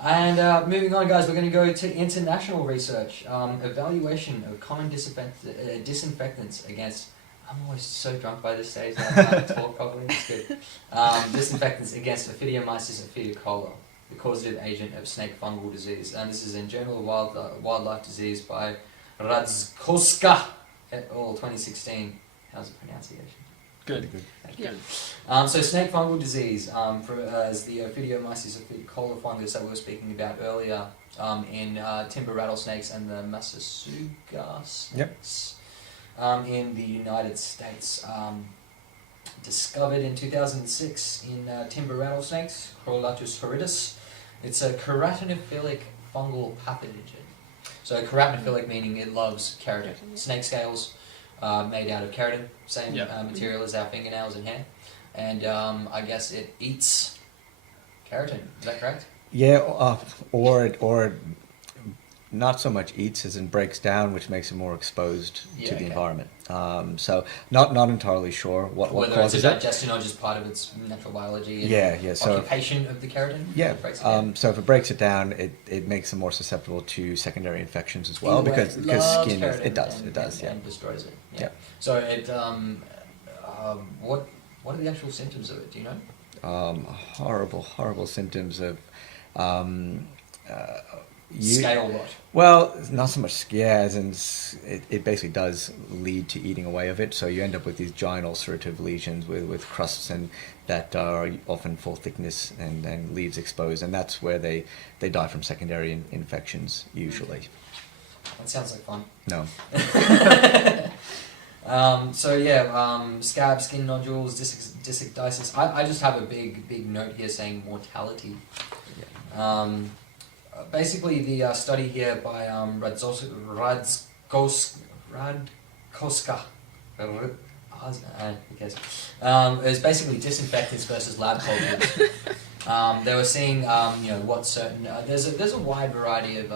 And moving on, guys, we're going to go to international research. Evaluation of common disinfectants against... I'm always so drunk by this stage that I can't talk properly. It's good. Disinfectants against Ophidiomyces ophidicola, the causative agent of snake fungal disease. And this is in Journal of Wildlife Disease by Radzkowska et al. 2016. How's the pronunciation? Good. So snake fungal disease, as the Ophidiomyces ophidicola fungus that we were speaking about earlier in timber rattlesnakes and the Massasauga snakes in the United States. Discovered in 2006 in timber rattlesnakes, Corolatus horridus. It's a keratinophilic fungal pathogen. So keratinophilic meaning it loves keratin. Snake scales made out of keratin, same material as our fingernails and hair. And I guess it eats keratin, is that correct? Yeah, or not so much eats as in breaks down, which makes it more exposed to the environment. So not entirely sure what Whether causes it's a it. digestion or just part of its natural biology and So occupation of the keratin? yeah, Breaks it down. so if it breaks it down, it makes them more susceptible to secondary infections as well, because skin is, it does, and destroys it. Yeah. So it what are the actual symptoms of it? Do you know? Horrible symptoms of Scale rot. well, not so much as in it basically does lead to eating away of it, so you end up with these giant ulcerative lesions with crusts and that are often full thickness and leaves exposed, and that's where they die from secondary infections usually. That sounds like fun. No. Scab, skin nodules, discdisis. I just have a big note here saying mortality. Basically, the study here by Radzkowska is basically disinfectants versus lab cultures. They were seeing, what certain there's a wide variety of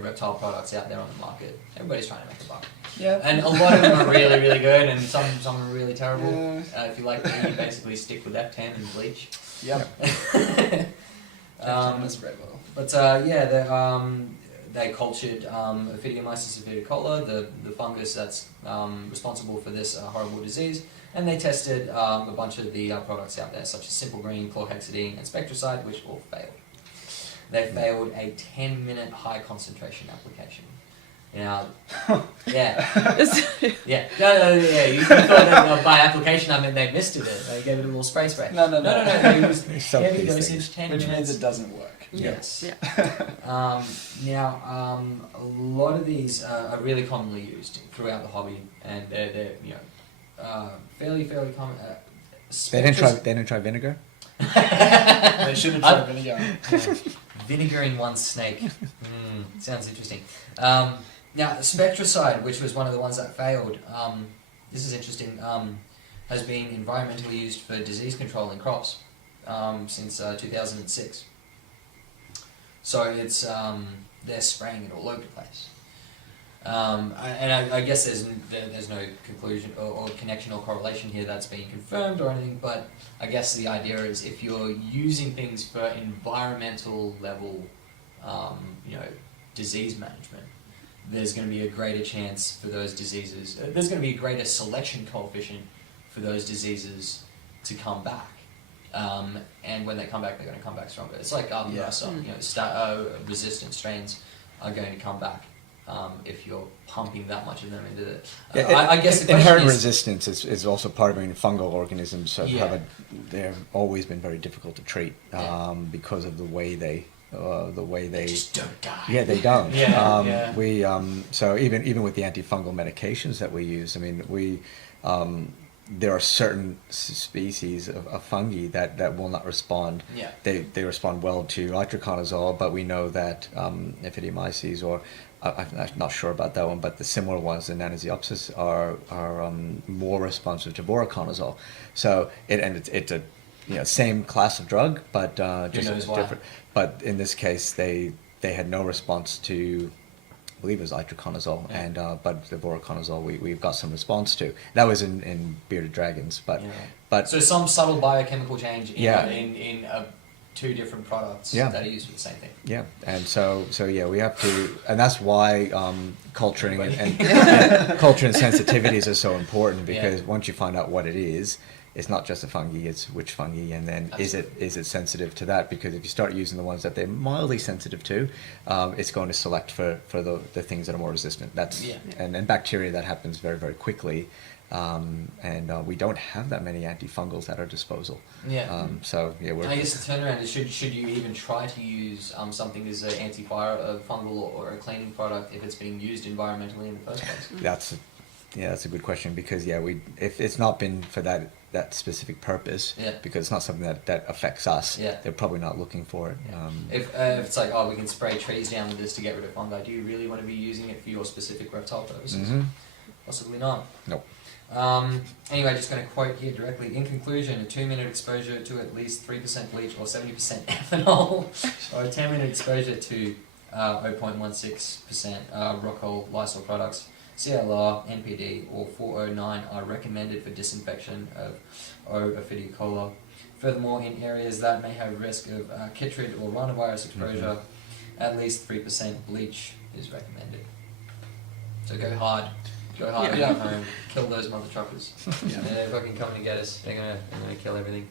reptile products out there on the market. Everybody's trying to make a buck. Yeah. And a lot of them are really, really good, and some are really terrible. If you like me, you basically stick with F10 and bleach. Yep. They cultured Ophidiomyces ophidicola, the fungus that's responsible for this horrible disease, and they tested a bunch of the products out there, such as Simple Green, chlorhexidine, and Spectracide, which all failed. They failed a 10-minute high concentration application. Now, yeah. You thought that by application I meant they misted it. They gave it a little spray. No. It was heavy dosage, 10 Which minutes. means it doesn't work. Yes. Yeah. A lot of these are really commonly used throughout the hobby, and they're fairly common. They didn't try vinegar? They should have tried vinegar. Vinegar in one snake. Sounds interesting. Now, Spectracide, which was one of the ones that failed, this is interesting, has been environmentally used for disease control in crops since 2006. So it's they're spraying it all over the place. I guess there's no conclusion or connection or correlation here that's been confirmed or anything, but I guess the idea is if you're using things for environmental level, disease management, there's going to be a greater chance for those diseases, there's going to be a greater selection coefficient for those diseases to come back. And when they come back, they're going to come back stronger. It's like resistant strains are going to come back if you're pumping that much of them into it. I guess the inherent is, resistance is also part of it. Fungal organisms they've always been very difficult to treat because of the way they just don't die. Yeah, they don't. We so even with the antifungal medications that we use, I mean there are certain species of fungi that will not respond. Yeah. They respond well to itraconazole, but we know that Ophidiomyces, or I'm not sure about that one, but the similar ones, the Nanoziopsis, are more responsive to voriconazole. So it's a same class of drug, but just different. But in this case, they had no response to, I believe it was itraconazole, but the voriconazole we've got some response to. That was in bearded dragons, but so some subtle biochemical change in two different products Yeah. that are used for the same thing. Yeah, and so yeah, we have to, and that's why culturing and culture and sensitivities are so important, because Yeah. once you find out what it is, it's not just a fungi, it's which fungi, and then is it sensitive to that? Because if you start using the ones that they're mildly sensitive to, it's going to select for the things that are more resistant. That's Yeah. and bacteria, that happens very, very quickly. And we don't have that many antifungals at our disposal. Yeah. So yeah, we're I guess the turnaround is should you even try to use something as an anti-fire, a fungal or a cleaning product if it's being used environmentally in the first place? That's a good question, because if it's not been for that specific purpose, Yeah. because it's not something that affects us, Yeah. they're probably not looking for it. If it's like, oh, we can spray trees down with this to get rid of fungi, do you really want to be using it for your specific reptile purposes? Mhm. Possibly not. Nope. Anyway, just going to quote here directly. In conclusion, a 2-minute exposure to at least 3% bleach or 70% ethanol, or a 10-minute exposure to 0.16% Rockall Lysol products, CLR, NPD, or 409 are recommended for disinfection of O. ophidiocola. Furthermore, in areas that may have risk of chytrid or rhinovirus exposure, at least 3% bleach is recommended. So go hard. Go hard Yeah. at home. Kill those mother truckers. Yeah. They're fucking coming to get us. They're gonna kill everything.